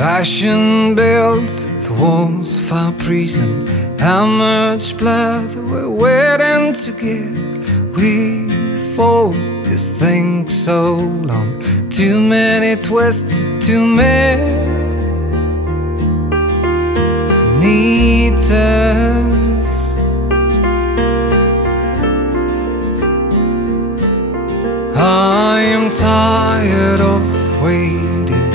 Passion builds the walls of our prison. How much blood we're waiting to give. We fought this thing so long. Too many twists, too many turns. I am tired of waiting,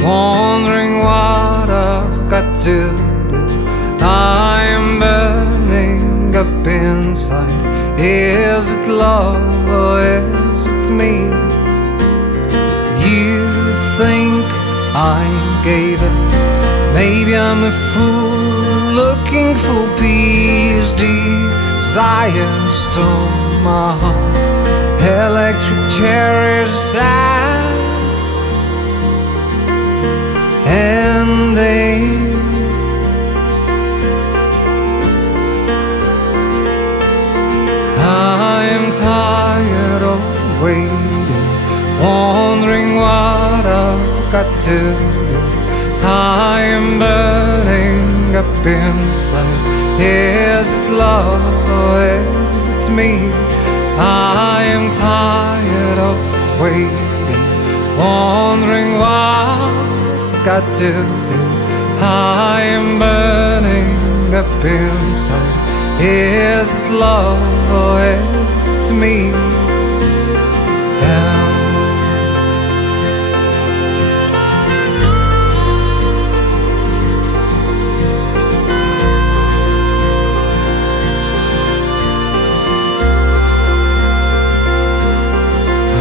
wondering what I've got to do. I am burning up inside. Is it love or is it me? You think I gave it? Maybe I'm a fool looking for peace. Desire stole my heart. Electric chair is sad ending. I am tired of waiting, wondering what I've got to do. I am burning up inside. Is it love or is it me? I am tired of waiting, wondering what I've got to do. I am burning up inside. Is it love or is it me? Down.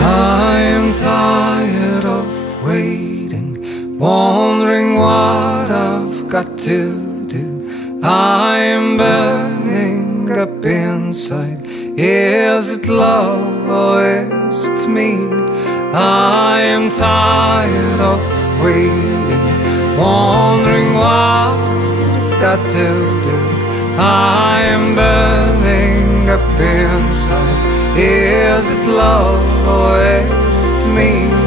I am tired of waiting, wondering what I've got to do. I am burning up inside. Is it love or is it me? I am tired of waiting, wondering what I've got to do. I am burning up inside. Is it love or is it me?